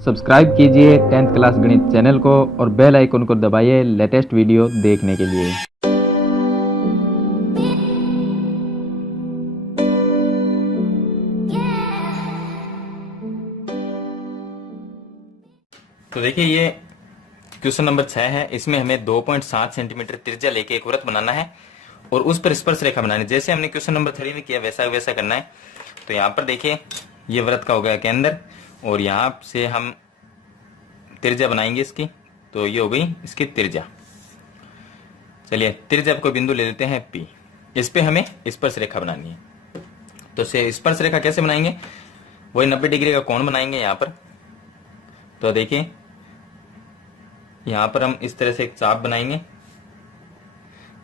Subscribe कीजिए 10th class गणित channel को और बेल आइकन को दबाइए लेटेस्ट वीडियो देखने के लिए। तो देखिए ये क्वेश्चन नंबर 6 है। इसमें हमें 2.7 सेंटीमीटर त्रिज्या लेके एक वृत्त बनाना है और उस पर स्पर्श रेखा बनानी है। जैसे हमने क्वेश्चन नंबर 3 में किया वैसा वैसा करना है। तो यहाँ पर देखिए ये वृत्त का हो गया केंद्र और यहाँ से हम त्रिज्या बनाएंगे इसकी। तो ये हो गई इसकी त्रिज्या। चलिए त्रिज्या को बिंदु ले लेते हैं P। इस पे हमें स्पर्श रेखा बनानी है। तो स्पर्श रेखा कैसे बनाएंगे, वही 90 डिग्री का कोण बनाएंगे यहाँ पर। तो देखिए यहाँ पर हम इस तरह से एक चाप बनाएंगे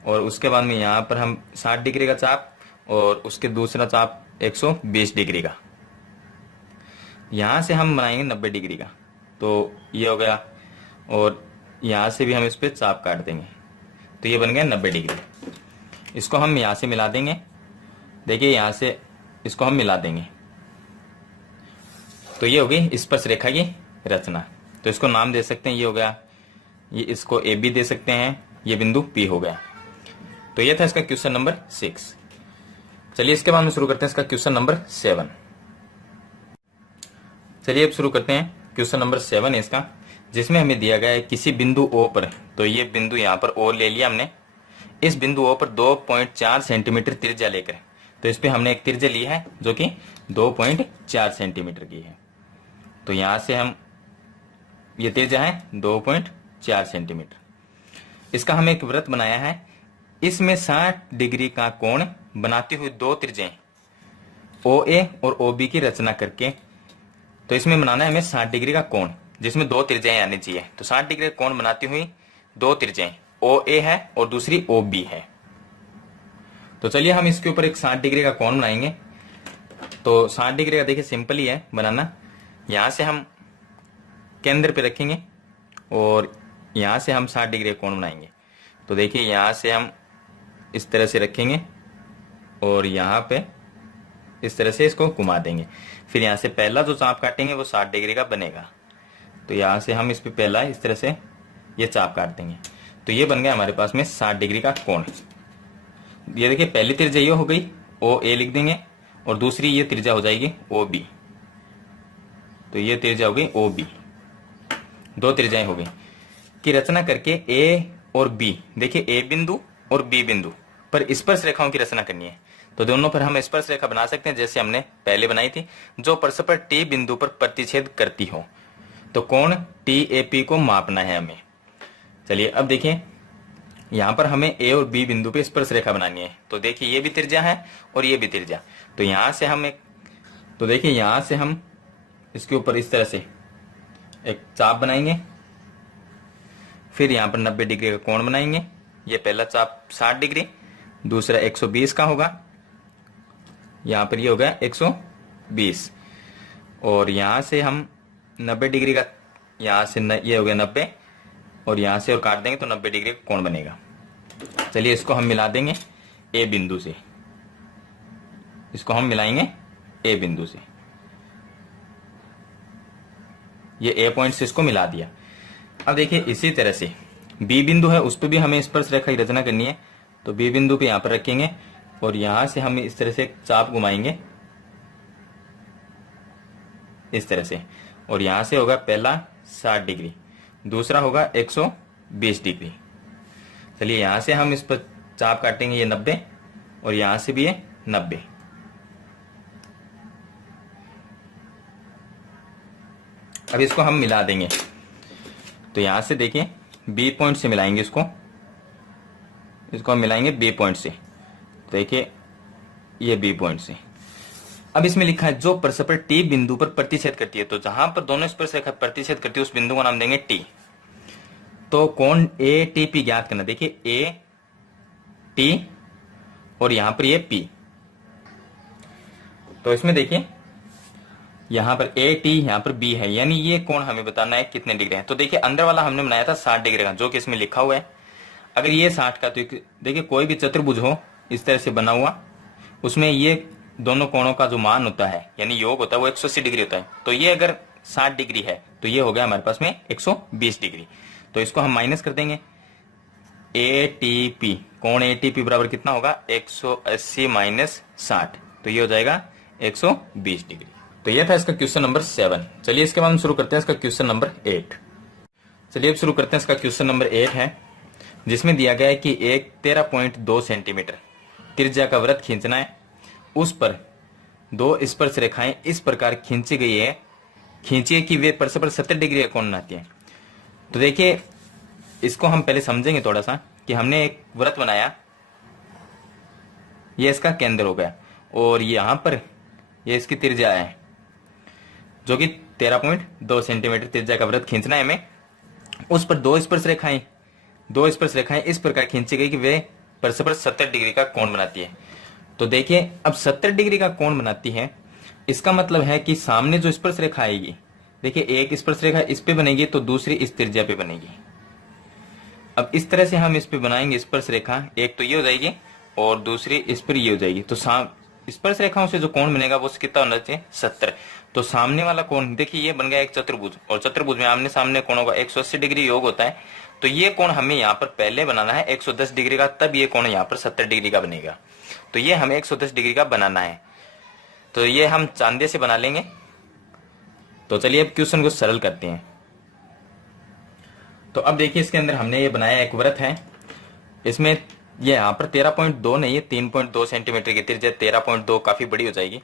और उसके बाद में यहाँ पर हम 60 डिग्री का चाप और उसके दूसरा चाप 120 डिग्री का। यहाँ से हम बनाएंगे 90 डिग्री का। तो ये हो गया और यहाँ से भी हम इस पे चाप काट देंगे। तो ये बन गया 90 डिग्री। इसको हम यहाँ से मिला देंगे। देखिए यहाँ से इसको हम मिला देंगे। तो ये हो गई स्पर्श रेखा की रचना। तो इसको नाम दे सकते हैं, ये हो गया, ये इसको ए बी दे सकते हैं, ये बिंदु P हो गया। तो ये था इसका क्वेश्चन नंबर 6। चलिए इसके बाद में शुरू करते हैं इसका क्वेश्चन नंबर 7। चलिए अब शुरू करते हैं। क्वेश्चन नंबर 7 है इसका, जिसमें हमें दिया गया है किसी बिंदु O पर। तो ये बिंदु यहाँ पर O ले लिया हमने। इस बिंदु O पर 2.4 सेंटीमीटर त्रिज्या लेकर, तो इस पे हमने एक त्रिज्या ली है जो कि 2.4 सेंटीमीटर की है। तो यहां से हम ये त्रिज्या है 2.4 सेंटीमीटर। इसका हमें एक वृत्त बनाया है। इसमें 60 डिग्री का कोण बनाती हुई दो त्रिज्याएं OA और OB की रचना करके, तो इसमें बनाना है हमें 60 डिग्री का कोण जिसमें दो त्रिज्याएं आनी चाहिए। तो 60 डिग्री का कोण बनाती हुई दो त्रिज्याएं OA है और दूसरी OB है। तो चलिए हम इसके ऊपर एक 60 डिग्री का कोण बनाएंगे। तो 60 डिग्री का देखिए सिंपल ही है बनाना। यहां से हम केंद्र पे रखेंगे और यहां से हम 60 डिग्री का कोण बनाएंगे। तो देखिए यहां से हम इस तरह से रखेंगे और यहाँ पे इस तरह से इसको घुमा देंगे। फिर यहाँ से पहला जो चाप काटेंगे वो 60 डिग्री का बनेगा। तो यहाँ से हम इस पे पहला इस तरह से ये चाप काट देंगे। तो ये बन गया हमारे पास में 60 डिग्री का कोण। ये देखिए पहली त्रिज्या ये हो गई, OA लिख देंगे, और दूसरी ये त्रिज्या हो जाएगी OB। तो ये त्रिज्या हो गई OB, दो त्रिज्याएं हो गई की रचना करके A और B, देखिए A बिंदु और B बिंदु पर स्पर्श रेखाओं की रचना करनी है। तो दोनों पर हम स्पर्श रेखा बना सकते हैं जैसे हमने पहले बनाई थी, जो परस्पर T बिंदु पर प्रतिच्छेद करती हो। तो कोण TAP को मापना है हमें। चलिए अब देखिए यहां पर हमें A और B बिंदु पे स्पर्श रेखा बनानी है। तो देखिए ये भी त्रिज्या है और ये भी त्रिज्या। तो यहां से हम तो देखिए यहां से हम इसके ऊपर इस तरह से एक चाप बनाएंगे। फिर यहां पर 90 डिग्री का कोण बनाएंगे। ये पहला चाप 60 डिग्री, दूसरा 120 का होगा। यहां पर ये होगा 120 और यहां से हम 90 डिग्री का, यहां से ये हो गया 90 और यहां से और काट देंगे तो 90 डिग्री का कोण बनेगा। चलिए इसको हम मिला देंगे A बिंदु से। इसको हम मिलाएंगे A बिंदु से। ये A पॉइंट से इसको मिला दिया। अब देखिए इसी तरह से B बिंदु है, उस पर भी हमें स्पर्श रेखा की रचना करनी है। तो B बिंदु पे यहां पर रखेंगे और यहां से हम इस तरह से चाप घुमाएंगे इस तरह से, और यहां से होगा पहला 60 डिग्री, दूसरा होगा 120 डिग्री। चलिए यहां से हम इस पर चाप काटेंगे, ये 90 और यहां से भी ये 90। अब इसको हम मिला देंगे। तो यहां से देखिए B पॉइंट से मिलाएंगे इसको हम मिलाएंगे B पॉइंट से। देखिए ये B पॉइंट से। अब इसमें लिखा है जो परस्पर T बिंदु पर प्रतिच्छेद करती है। तो जहां पर दोनों स्पर्श रेखा प्रतिच्छेद करती है उस बिंदु का नाम देंगे T। तो कोण ATP ज्ञात करना। देखिए AT और यहां पर ये P। तो इसमें देखिए यहां पर AT, यहां पर B है, यानी ये कोण हमें बताना है कितने डिग्री है। तो देखिए अंदर वाला हमने बनाया था 60 डिग्री का, जो कि इसमें लिखा हुआ है। अगर ये 60 का, तो देखिए कोई भी चतुर्भुज हो इस तरह से बना हुआ, उसमें ये दोनों कोणों का जो मान होता है यानी योग होता है वो 180 डिग्री होता है। तो ये अगर 60 डिग्री है तो तो ये हो गया हमारे पास में 120 डिग्री। तो इसको हम माइनस कर देंगे। ATP, कोण ATP बराबर कितना होगा, 180 माइनस 60, तो ये हो जाएगा 120 डिग्री। तो ये था इसका क्वेश्चन नंबर 7। चलिए इसके बाद हम शुरू करते हैं इसका क्वेश्चन नंबर 8। चलिए अब शुरू करते हैं इसका क्वेश्चन नंबर 8 है, जिसमें दिया गया है कि एक 13.2 सेंटीमीटर त्रिज्या का वृत्त खींचना है। उस पर दो स्पर्श रेखाएं इस प्रकार खींची गई है, खींचिए कि वे परस्पर 70 डिग्री का कोण बनाती है। तो देखिए इसको हम पहले समझेंगे थोड़ा सा कि हमने एक वृत्त बनाया, ये इसका केंद्र हो गया और यहां पर ये इसकी त्रिज्या है जो कि 13.2 सेंटीमीटर त्रिज्या का वृत्त खींचना है हमें। उस पर दो स्पर्श रेखाएं इस प्रकार खींची गई कि वे परस्पर 70 डिग्री का कोण बनाती है। तो देखिए अब 70 डिग्री का कोण बनाती है, इसका मतलब है कि सामने जो स्पर्श रेखा आएगी, देखिए एक स्पर्श रेखा इस पे बनेगी तो दूसरी इस त्रिज्या पे बनेगी। अब इस तरह से हम इस पे बनाएंगे स्पर्श रेखा, एक तो ये हो जाएगी और दूसरी इस पर ये हो जाएगी। तो स्पर्श रेखाओं से जो कोण बनेगा वो कितना होना चाहिए, 70। तो सामने वाला कोण देखिए ये बन गया एक चतुर्भुज, और चतुर्भुज में आमने सामने कोणों का 180 डिग्री योग होता है। तो ये कोण हमें यहाँ पर पहले बनाना है 110 डिग्री का, तब ये कोण यहाँ पर 70 डिग्री का बनेगा। तो ये हमें 110 डिग्री का बनाना है, तो ये हम चांदे से बना लेंगे। तो चलिए अब क्वेश्चन को सरल करते हैं। तो अब देखिए इसके अंदर हमने ये बनाया एक वृत्त है, इसमें ये यहाँ पर 13.2 नहीं, ये 3.2 सेंटीमीटर की त्रिज्या, 13.2 काफी बड़ी हो जाएगी।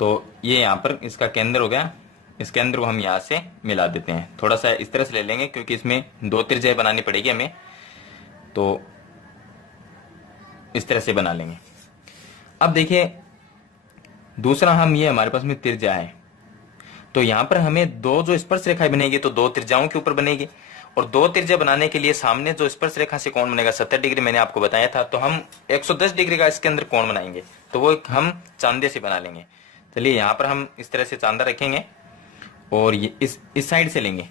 तो ये यहाँ पर इसका केंद्र हो गया, इस केंद्र को हम यहाँ से मिला देते हैं। थोड़ा सा इस तरह से ले लेंगे क्योंकि इसमें दो त्रिज्याएं बनानी पड़ेगी हमें, तो इस तरह से बना लेंगे। अब देखिए दूसरा हम ये हमारे पास में त्रिज्या है, तो यहाँ पर हमें दो जो स्पर्श रेखाएं बनेगी तो दो त्रिज्याओं के ऊपर बनेगी, और दो त्रिज्या बनाने के लिए सामने जो स्पर्श रेखा से कोण बनेगा 70 डिग्री मैंने आपको बताया था। तो हम 110 डिग्री का इसके अंदर कोण बनाएंगे, तो वो हम चांदे से बना लेंगे। चलिए यहाँ पर हम इस तरह से चांदा रखेंगे और ये इस साइड से लेंगे,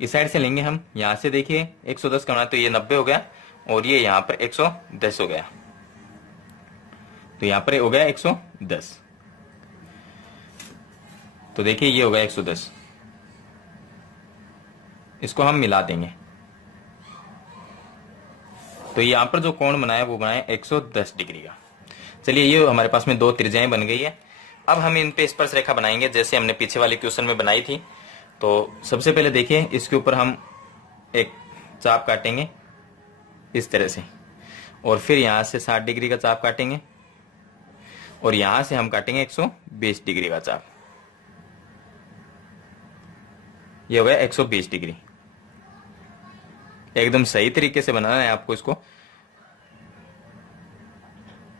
इस साइड से लेंगे हम। यहाँ से देखिए 110 का बना तो ये 90 हो गया और ये यहाँ पर 110 हो गया, तो यहाँ पर हो गया 110। तो देखिए ये हो गया 110, इसको हम मिला देंगे। तो यहाँ पर जो कोण बनाया वो बनाया 110 डिग्री का। चलिए ये हमारे पास में दो त्रिज्याएं बन गई है। अब हम इन पे स्पर्श रेखा बनाएंगे जैसे हमने पीछे वाले क्वेश्चन में बनाई थी। तो सबसे पहले देखिए इसके ऊपर हम एक चाप काटेंगे इस तरह से, और फिर यहाँ से 60 डिग्री का चाप काटेंगे, और यहाँ से हम काटेंगे 120 डिग्री का चाप। ये हो गया 120 डिग्री। एकदम सही तरीके से बनाना है आपको इसको।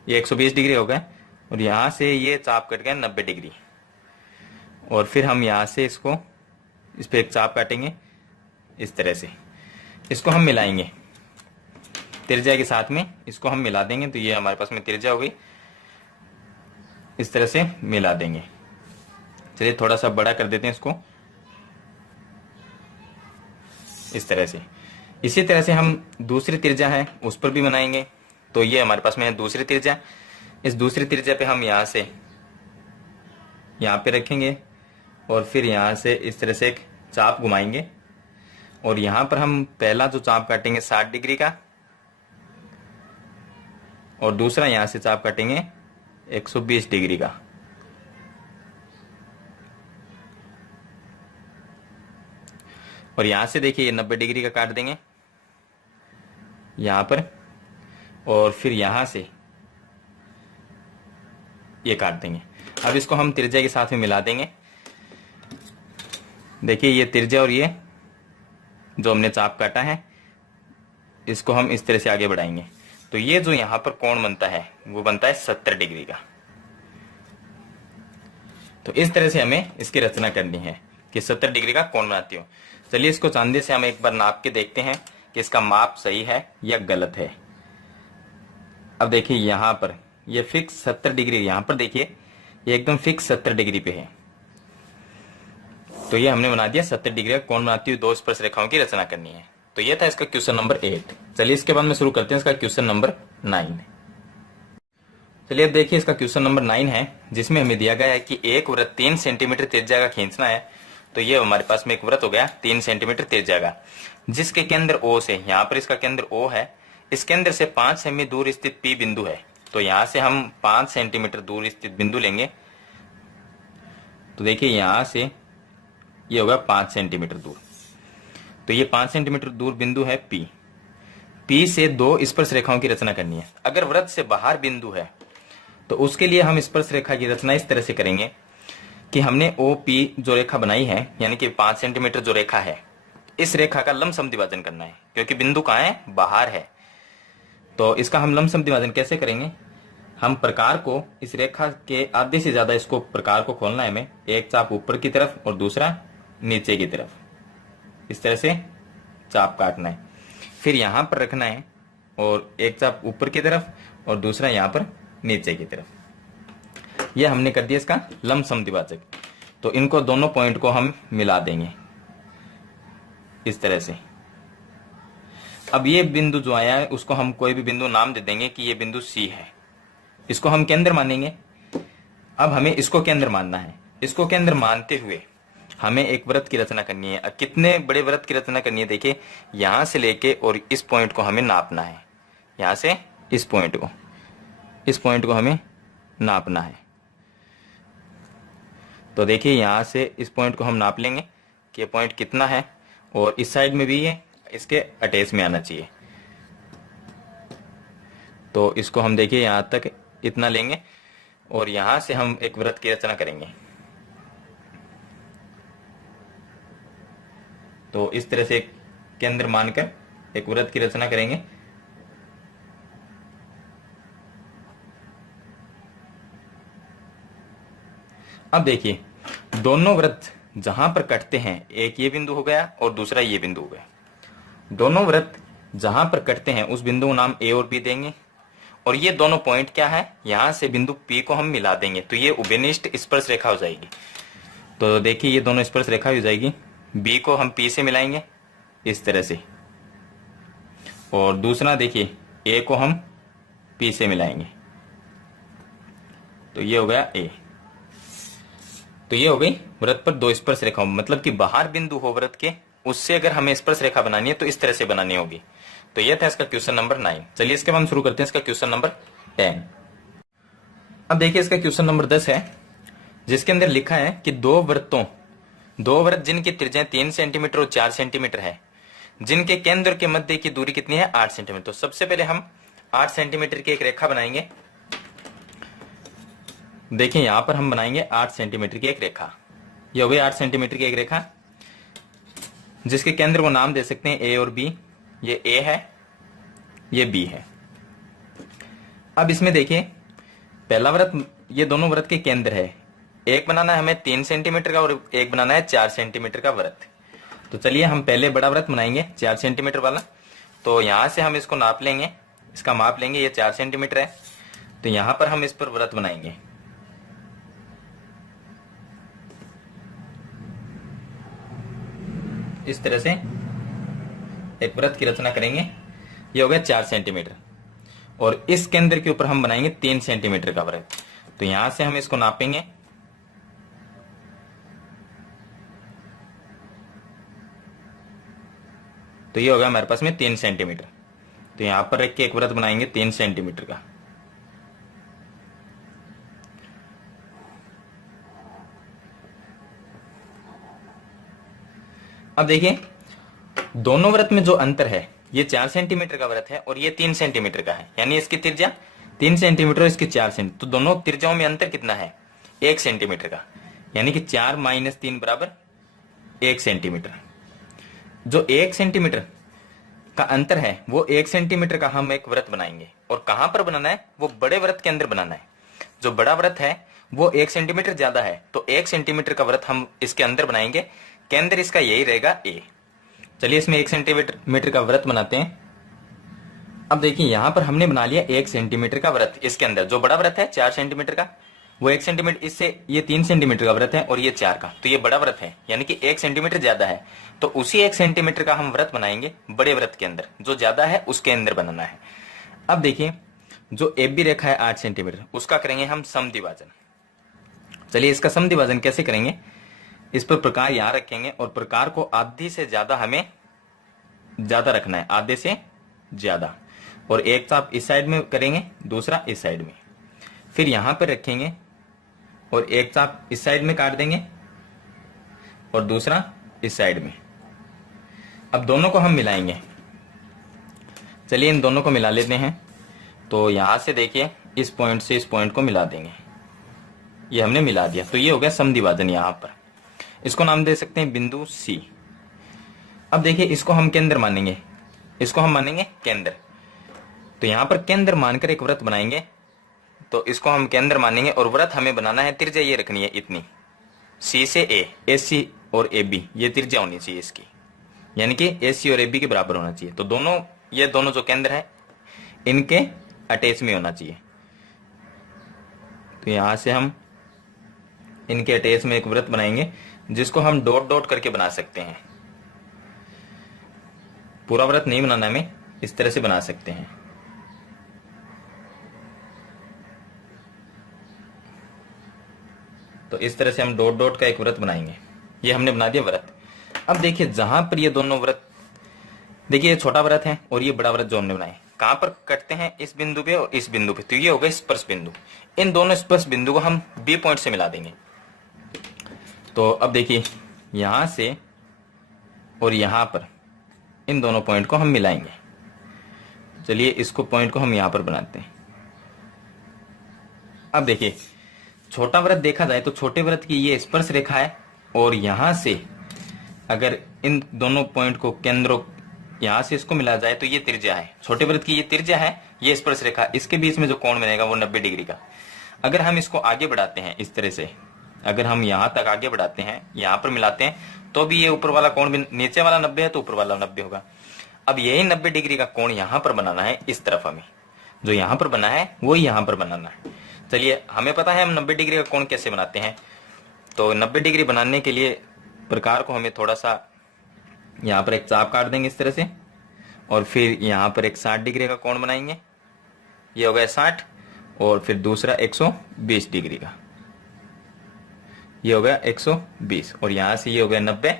ये 120 डिग्री हो गया, और यहां से ये चाप कट गया 90 डिग्री, और फिर हम यहां से इसको इस पे एक चाप काटेंगे इस तरह से। इसको हम मिलाएंगे त्रिज्या के साथ में, इसको हम मिला देंगे। तो ये हमारे पास में त्रिज्या हो गई, इस तरह से मिला देंगे। चलिए थोड़ा सा बड़ा कर देते हैं इसको इस तरह से। इसी तरह से हम दूसरी त्रिज्या है उस पर भी बनाएंगे। तो ये हमारे पास में है दूसरी त्रिज्या, इस दूसरी त्रिज्या पे हम यहाँ से यहाँ पे रखेंगे, और फिर यहाँ से इस तरह से एक चाप घुमाएंगे, और यहाँ पर हम पहला जो चाप काटेंगे 60 डिग्री का, और दूसरा यहाँ से चाप काटेंगे 120 डिग्री का। और यहां से देखिए ये 90 डिग्री का काट देंगे यहां पर, और फिर यहां से ये काट देंगे। अब इसको हम त्रिज्या के साथ में मिला देंगे। देखिए ये त्रिज्या और ये जो हमने चाप काटा है, इसको हम इस तरह से आगे बढ़ाएंगे। तो ये जो यहां पर कोण बनता है वो बनता है 70 डिग्री का। तो इस तरह से हमें इसकी रचना करनी है कि 70 डिग्री का कोण बनाती हो। चलिए इसको चांदी से हम एक बार नाप के देखते हैं कि इसका माप सही है या गलत है। अब देखिए यहां पर ये फिक्स 70 डिग्री, यहां पर देखिए ये एकदम फिक्स 70 डिग्री पे है। तो ये हमने बना दिया 70 डिग्री का कोण बनाती हुई दो स्पर्श रेखाओं की रचना करनी है। तो ये था इसका क्वेश्चन नंबर 8। चलिए इसके बाद में शुरू करते हैं इसका क्वेश्चन नंबर 9। चलिए अब देखिए इसका क्वेश्चन नंबर 9 है, जिसमें हमें दिया गया है कि एक वृत्त 3 सेंटीमीटर त्रिज्या का खींचना है। तो ये हमारे पास में एक वृत्त हो गया 3 सेंटीमीटर त्रिज्या का, जिसके केंद्र O से, यहाँ पर इसका केंद्र O है, इस केंद्र से 5 सेमी दूर स्थित P बिंदु है। तो यहां से हम 5 सेंटीमीटर दूर स्थित बिंदु लेंगे। तो देखिए यहां से ये होगा 5 सेंटीमीटर दूर। तो ये 5 सेंटीमीटर दूर बिंदु है P से 2 स्पर्श रेखाओं की रचना करनी है। अगर वृत्त से बाहर बिंदु है तो उसके लिए हम स्पर्श रेखा की रचना इस तरह से करेंगे कि हमने OP जो रेखा बनाई है, यानी कि 5 सेंटीमीटर जो रेखा है, इस रेखा का लंब समद्विभाजन करना है, क्योंकि बिंदु कहाँ है, बाहर है। तो इसका हम लंब समद्विभाजन कैसे करेंगे, हम प्रकार को, इस रेखा के आधे से ज्यादा इसको प्रकार को खोलना है हमें, एक चाप ऊपर की तरफ और दूसरा नीचे की तरफ, इस तरह से चाप काटना है, फिर यहां पर रखना है और एक चाप ऊपर की तरफ और दूसरा यहां पर नीचे की तरफ। यह हमने कर दिया इसका लंब समद्विभाजक। तो इनको दोनों पॉइंट को हम मिला देंगे इस तरह से। अब ये बिंदु जो आया है उसको हम कोई भी बिंदु नाम दे देंगे कि ये बिंदु C है, इसको हम केंद्र मानेंगे। अब हमें इसको केंद्र मानना है। इसको केंद्र मानते हुए हमें एक वृत्त की रचना करनी है। अब कितने बड़े वृत्त की रचना करनी है, देखिए यहां से लेके और इस पॉइंट को हमें नापना है, यहां से इस पॉइंट को हमें नापना है। तो देखिए यहां से इस पॉइंट को हम नाप लेंगे कि ये पॉइंट कितना है, और इस साइड में भी ये इसके अटैच में आना चाहिए। तो इसको हम देखिए यहां तक इतना लेंगे और यहां से हम एक वृत्त की रचना करेंगे। तो इस तरह से केंद्र मानकर एक वृत्त की रचना करेंगे। अब देखिए दोनों वृत्त जहां पर कटते हैं, एक ये बिंदु हो गया और दूसरा ये बिंदु हो गया, दोनों वृत्त जहां पर कटते हैं उस बिंदु का नाम A और B देंगे, और ये दोनों पॉइंट क्या है, यहां से बिंदु P को हम मिला देंगे, तो ये उभयनिष्ठ स्पर्श रेखा हो जाएगी। तो देखिए ये दोनों स्पर्श रेखा हो जाएगी। B को हम P से मिलाएंगे इस तरह से, और दूसरा देखिए A को हम P से मिलाएंगे, तो ये हो गया A। तो ये हो गई वृत्त पर 2 स्पर्श रेखाओं, मतलब कि बाहर बिंदु हो वृत्त के, उससे अगर हमें स्पर्श रेखा बनानी है तो इस तरह से बनानी होगी। तो ये था इसका क्वेश्चन नंबर 9। चलिए इसके बाद हम शुरू करते हैं इसका क्वेश्चन नंबर 10। अब देखिए इसका क्वेश्चन नंबर 10 है, जिसके अंदर लिखा है कि दो वृत्त जिनकी त्रिज्या 3 सेंटीमीटर और 4 सेंटीमीटर है, जिनके केंद्र के मध्य की दूरी कितनी है, 8 सेंटीमीटर। तो सबसे पहले हम 8 सेंटीमीटर की एक रेखा बनाएंगे। देखिए यहां पर हम बनाएंगे 8 सेंटीमीटर की एक रेखा। ये हो गई 8 सेंटीमीटर की एक रेखा, जिसके केंद्र को नाम दे सकते हैं A और B। ये A है, ये B है। अब इसमें देखिए पहला वृत्त, ये दोनों वृत्त के केंद्र है। एक बनाना है हमें 3 सेंटीमीटर का और एक बनाना है 4 सेंटीमीटर का वृत्त। तो चलिए हम पहले बड़ा वृत्त बनाएंगे 4 सेंटीमीटर वाला। तो यहां से हम इसको नाप लेंगे, इसका माप लेंगे, ये 4 सेंटीमीटर है। तो यहां पर हम इस पर वृत्त बनाएंगे। इस तरह से एक वृत्त की रचना करेंगे। ये हो गया 4 सेंटीमीटर, और इस केंद्र के ऊपर हम बनाएंगे 3 सेंटीमीटर का वृत्त। तो यहां से हम इसको नापेंगे। तो ये होगा हमारे पास में 3 सेंटीमीटर। तो यहां पर रख के एक वृत्त बनाएंगे 3 सेंटीमीटर का। अब देखिए दोनों वृत्त में जो अंतर है, ये 4 सेंटीमीटर का वृत्त है और ये 3 सेंटीमीटर का है, यानी इसकी त्रिज्या 3 सेंटीमीटर और इसकी 4 सेंटीमीटर। तो दोनों त्रिज्याओं में अंतर कितना है, 1 सेंटीमीटर का, यानी कि 4 - 3 बराबर 1 सेंटीमीटर। जो 1 सेंटीमीटर का अंतर है, वो 1 सेंटीमीटर का हम एक वृत्त बनाएंगे। और कहां पर बनाना है, वो बड़े वृत्त के अंदर बनाना है। जो बड़ा वृत्त है वो 1 सेंटीमीटर ज्यादा है, तो 1 सेंटीमीटर का वृत्त हम इसके अंदर बनाएंगे। केंद्र इसका यही रहेगा A। चलिए इसमें 1 सेंटीमीटर का वृत्त बनाते हैं। अब देखिए यहां पर हमने बना लिया 1 सेंटीमीटर का वृत्त। इसके अंदर जो बड़ा वृत्त है 4 सेंटीमीटर का, वो 1 सेंटीमीटर, इससे ये 3 सेंटीमीटर का वृत्त है और ये 4 का, तो ये बड़ा वृत्त है, यानी कि 1 सेंटीमीटर ज्यादा है। तो उसी 1 सेंटीमीटर का हम वृत्त बनाएंगे बड़े वृत्त के अंदर, जो ज्यादा है उसके अंदर बनाना है। अब देखिए जो AB रेखा है 8 सेंटीमीटर, उसका करेंगे हम समद्विभाजन। चलिए इसका समद्विभाजन कैसे करेंगे, इस पर प्रकार यहां रखेंगे और प्रकार को आधे से ज्यादा हमें ज्यादा रखना है, आधे से ज्यादा। और एक चाप इस साइड में करेंगे, दूसरा इस साइड में, फिर यहां पर रखेंगे और एक चाप इस साइड में काट देंगे और दूसरा इस साइड में। अब दोनों को हम मिलाएंगे। चलिए इन दोनों को मिला लेते हैं। तो यहां से देखिए इस पॉइंट से इस पॉइंट को मिला देंगे, ये हमने मिला दिया। तो ये हो गया समद्विभाजन। यहां पर इसको नाम दे सकते हैं बिंदु सी। अब देखिए इसको हम केंद्र मानेंगे, इसको हम मानेंगे केंद्र। तो यहां पर केंद्र मानकर एक वृत्त बनाएंगे, तो इसको हम केंद्र मानेंगे और वृत्त हमें बनाना है, त्रिज्या ये रखनी है इतनी, सी से ए सी और ए बी, ये त्रिज्या होनी चाहिए इसकी, यानी कि ए सी और ए बी के बराबर होना चाहिए। तो दोनों, ये दोनों जो केंद्र है इनके अटैच में होना चाहिए। तो यहां से हम इनके अटैच में एक वृत्त बनाएंगे, जिसको हम डॉट डॉट करके बना सकते हैं। पूरा वृत्त नहीं बनाना, हमें इस तरह से बना सकते हैं। तो इस तरह से हम डॉट डॉट का एक वृत्त बनाएंगे। ये हमने बना दिया वृत्त। अब देखिए जहां पर ये दोनों वृत्त, देखिए ये छोटा वृत्त है और ये बड़ा वृत्त जो हमने बनाए, कहां पर कटते हैं, इस बिंदु पे और इस बिंदु पे। तो ये हो गए स्पर्श बिंदु। इन दोनों स्पर्श बिंदु को हम बी पॉइंट से मिला देंगे। तो अब देखिए यहां से और यहां पर इन दोनों पॉइंट को हम मिलाएंगे। चलिए इसको पॉइंट को हम यहां पर बनाते हैं। अब देखिए छोटा वृत्त देखा जाए तो छोटे वृत्त की ये स्पर्श रेखा है, और यहां से अगर इन दोनों पॉइंट को केंद्रों, यहां से इसको मिला जाए तो ये त्रिज्या है। छोटे वृत्त की ये त्रिज्या है, ये स्पर्श रेखा, इसके बीच में जो कोण बनेगा वो 90 डिग्री का। अगर हम इसको आगे बढ़ाते हैं इस तरह से, अगर हम यहां तक आगे बढ़ाते हैं, यहां पर मिलाते हैं, तो भी ये ऊपर वाला कोण भी, नीचे वाला 90 है तो ऊपर वाला 90 होगा। अब यही 90 डिग्री का कोण यहां पर बनाना है, इस तरफ हमें जो यहां पर बना है वो यहां पर बनाना है। चलिए हमें पता है हम 90 डिग्री का कोण कैसे बनाते हैं। तो 90 डिग्री बनाने के लिए प्रकार को हमें थोड़ा सा यहां पर एक चाप काट देंगे इस तरह से, और फिर यहां पर एक 60 डिग्री का कोण बनाएंगे, ये हो गया 60, और फिर दूसरा 120 डिग्री का, ये हो गया 120, और यहां से ये हो गया 90,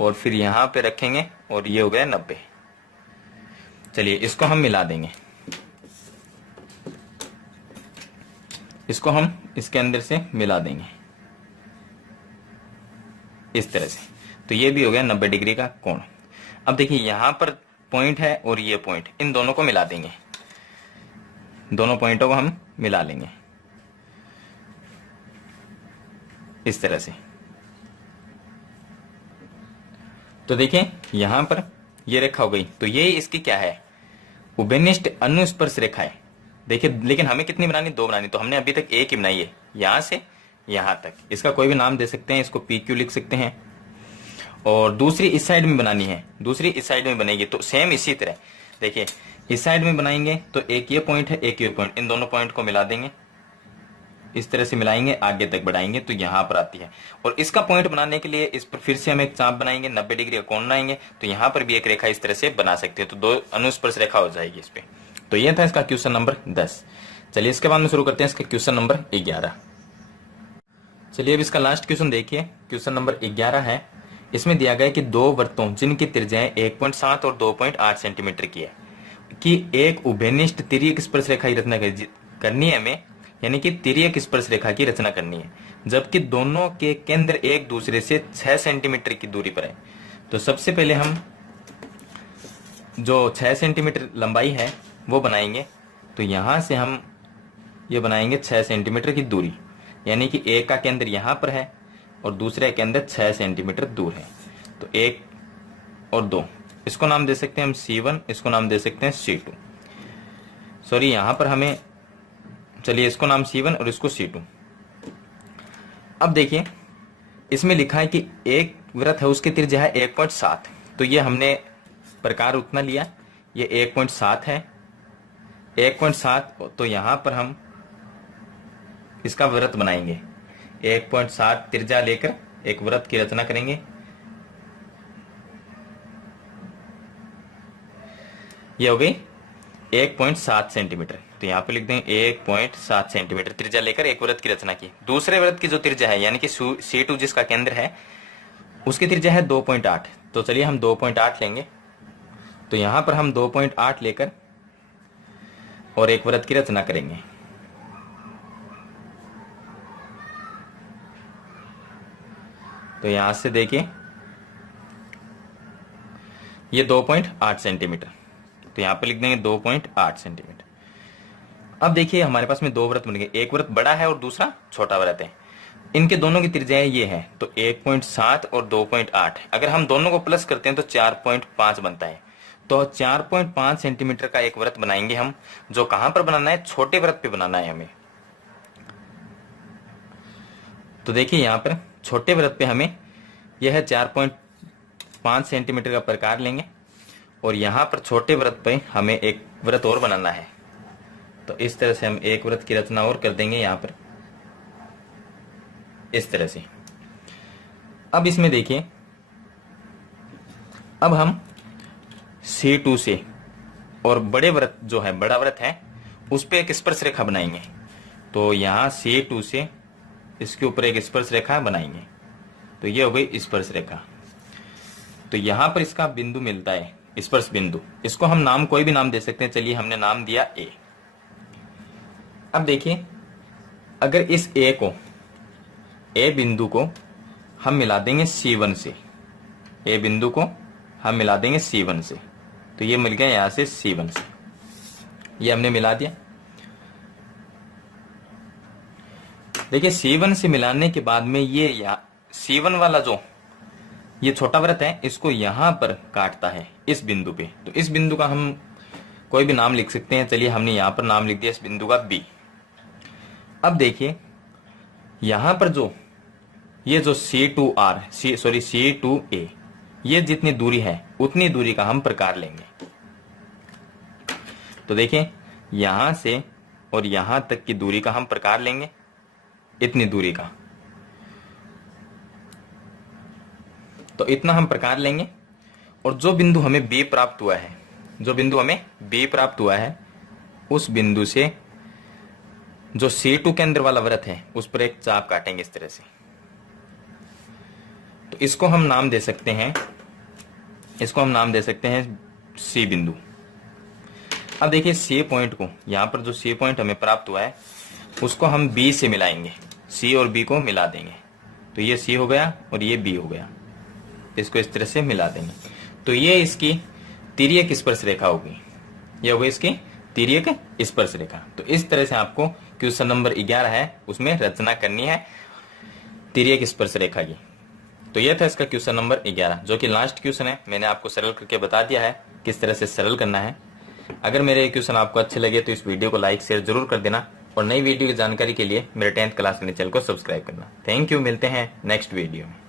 और फिर यहां पे रखेंगे और ये हो गया 90। चलिए इसको हम मिला देंगे, इसको हम इसके अंदर से मिला देंगे इस तरह से। तो ये भी हो गया 90 डिग्री का कोण। अब देखिए यहां पर पॉइंट है और ये पॉइंट, इन दोनों को मिला देंगे, दोनों पॉइंटों को हम मिला लेंगे इस तरह से। तो देखिए यहां पर ये रेखा हो गई, तो ये इसकी क्या है, उभयनिष्ठ अनुस्पर्श रेखा है। देखिए लेकिन हमें कितनी बनानी, 2 बनानी, तो हमने अभी तक एक ही बनाई है, यहां से यहां तक। इसका कोई भी नाम दे सकते हैं, इसको PQ लिख सकते हैं। और दूसरी इस साइड में बनानी है, दूसरी इस साइड में बनेगी, तो सेम इसी तरह देखिए इस साइड में बनाएंगे तो एक ये पॉइंट है, एक ये पॉइंट, इन दोनों पॉइंट को मिला देंगे, इस तरह से मिलाएंगे, आगे तक बढ़ाएंगे तो यहां पर आती है। और इसका पॉइंट बनाने के लिए इस पर फिर से हम एक चाप बनाएंगे, 90 डिग्री का कोण बनाएंगे, तो यहां पर भी एक रेखा इस तरह से बना सकते हैं, तो 2 अनुस्पर्श रेखा हो जाएगी इस पे। तो ये था इसका क्वेश्चन नंबर 10। चलिए इसके बाद में शुरू करते हैं इसका क्वेश्चन नंबर 11। चलिए अब इसका लास्ट क्वेश्चन देखिए, क्वेश्चन नंबर 11 है। इसमें दिया गया कि 2 वृत्तों जिनकी त्रिज्याएं 1.7 और 2.8 सेंटीमीटर की है कि एक उभयनिष्ठ तिर्यक स्पर्श रेखा की रचना करनी है हमें, यानी कि तिर्यक स्पर्श रेखा की रचना करनी है, जबकि दोनों के केंद्र एक दूसरे से 6 सेंटीमीटर की दूरी पर है। तो सबसे पहले हम जो 6 सेंटीमीटर लंबाई है वो बनाएंगे। तो यहां से हम ये बनाएंगे 6 सेंटीमीटर की दूरी, यानी कि एक का केंद्र यहां पर है और दूसरे के अंदर 6 सेंटीमीटर दूर है। तो 1 और 2, इसको नाम दे सकते हैं हम C1, इसको नाम दे सकते हैं C2। सॉरी यहां पर हमें, चलिए इसको नाम C1 और इसको C2। अब देखिए इसमें लिखा है कि एक वृत्त है उसकी त्रिज्या है 1.7, तो ये हमने प्रकार उतना लिया, ये 1.7 है, 1.7। तो यहां पर हम इसका वृत्त बनाएंगे, 1.7 त्रिज्या लेकर एक वृत्त की रचना करेंगे। ये हो गई 1.7 सेंटीमीटर, तो यहां पे लिख देंगे 1.7 सेंटीमीटर त्रिज्या लेकर एक वृत्त की रचना की। दूसरे वृत्त की जो त्रिज्या है यानी कि C2 जिसका केंद्र है उसकी त्रिज्या है 2.8, तो चलिए हम 2.8 लेंगे। तो यहां पर हम 2.8 लेकर और एक वृत्त की रचना करेंगे। तो यहां से देखिए ये 2.8 सेंटीमीटर, तो यहां पर लिख देंगे 2.8 सेंटीमीटर। अब देखिए हमारे पास में दो वृत्त बन गए, एक वृत्त बड़ा है और दूसरा छोटा वृत्त है। इनके दोनों की त्रिज्या ये है, तो 1.7 और 2.8, अगर हम दोनों को प्लस करते हैं तो 4.5 बनता है। तो 4.5 सेंटीमीटर का एक वृत्त बनाएंगे हम, जो कहां पर बनाना है, छोटे वृत्त पे बनाना है हमें। तो देखिए यहां पर छोटे वृत्त पे हमें यह 4.5 सेंटीमीटर का प्रकार लेंगे और यहां पर छोटे वृत्त पे हमें एक वृत्त और बनाना है। तो इस तरह से हम एक वृत्त की रचना और कर देंगे यहां पर, इस तरह से। अब इसमें देखिए, अब हम C2 से और बड़े वृत्त जो है, बड़ा वृत्त है, उस पे एक स्पर्श रेखा बनाएंगे। तो यहां C2 से इसके ऊपर एक स्पर्श रेखा बनाएंगे, तो ये हो गई स्पर्श रेखा। तो यहां पर इसका बिंदु मिलता है, स्पर्श बिंदु। इसको हम नाम कोई भी नाम दे सकते हैं, चलिए हमने नाम दिया A। अब देखिए अगर इस A बिंदु को हम मिला देंगे C1 से, A बिंदु को हम मिला देंगे C1 से, तो ये मिल गया यहां से C1 से, ये हमने मिला दिया। देखिए C1 से मिलाने के बाद में ये C1 वाला जो ये छोटा वृत्त है, इसको यहां पर काटता है इस बिंदु पे। तो इस बिंदु का हम कोई भी नाम लिख सकते हैं, चलिए हमने यहां पर नाम लिख दिया इस बिंदु का B। अब देखिए यहां पर ये जो C2A, ये जितनी दूरी है उतनी दूरी का हम प्रकार लेंगे। तो देखिए यहां से और यहां तक की दूरी का हम प्रकार लेंगे, इतनी दूरी का। तो इतना हम प्रकार लेंगे और जो बिंदु हमें B प्राप्त हुआ है, उस बिंदु से जो C2 के अंदर वाला वृत्त है उस पर एक चाप काटेंगे इस तरह से। तो इसको हम नाम दे सकते हैं C बिंदु। अब देखिए C पॉइंट को, यहां पर जो C पॉइंट हमें प्राप्त हुआ है उसको हम B से मिलाएंगे, C और B को मिला देंगे। तो ये C हो गया और ये B हो गया, इसको इस तरह से मिला देंगे। तो ये इसकी तिर्यक स्पर्श रेखा होगी, ये होगी इसकी तिर्यक स्पर्श रेखा। तो इस तरह से आपको क्वेश्चन नंबर 11 है उसमें रचना करनी है तिर्यक स्पर्श रेखा की। तो यह था इसका क्वेश्चन नंबर 11, जो कि लास्ट क्वेश्चन है। मैंने आपको सरल करके बता दिया है किस तरह से सरल करना है। अगर मेरे क्वेश्चन आपको अच्छे लगे तो इस वीडियो को लाइक शेयर जरूर कर देना और नई वीडियो की जानकारी के लिए मेरे 10th क्लास चैनल को सब्सक्राइब करना। थैंक यू, मिलते हैं नेक्स्ट वीडियो में।